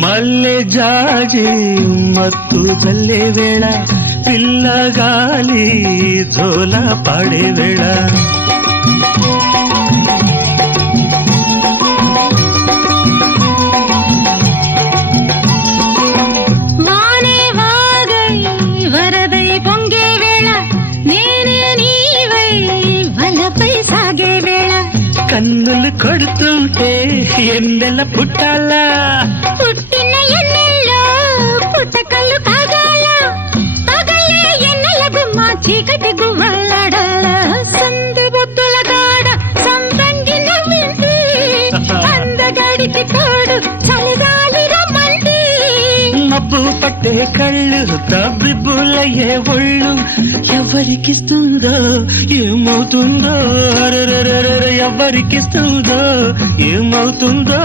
మల్లె జాజి మత్తు జల్లే వేళ పిల్లగాలి జోల పాడే వేళ వానే వాగై వరదై పొంగే వేళ నేనే నీవై వలపై సాగే వేళ కన్నులు కొడుతుంటే ఎన్నెల పుట్టాలా పుట్టిన ఎన్నెల్లో పుట్టకల్లు కాగాల పగలే ఎన్నెల గుమ్మ చీకటి గువ్వలాడాల సంధి బుద్ధుల గాడ సంపంగి నవ్వింది అందగాడికి తోడు చలిగాలి రమ్మంది మబ్బు పట్టే కళ్ళు తబ్బిబ్బులయ్యే ఒళ్ళు ఎవరికిస్తుందో ఏమవుతుందో ఎవరికిస్తుందో ఏమవుతుందో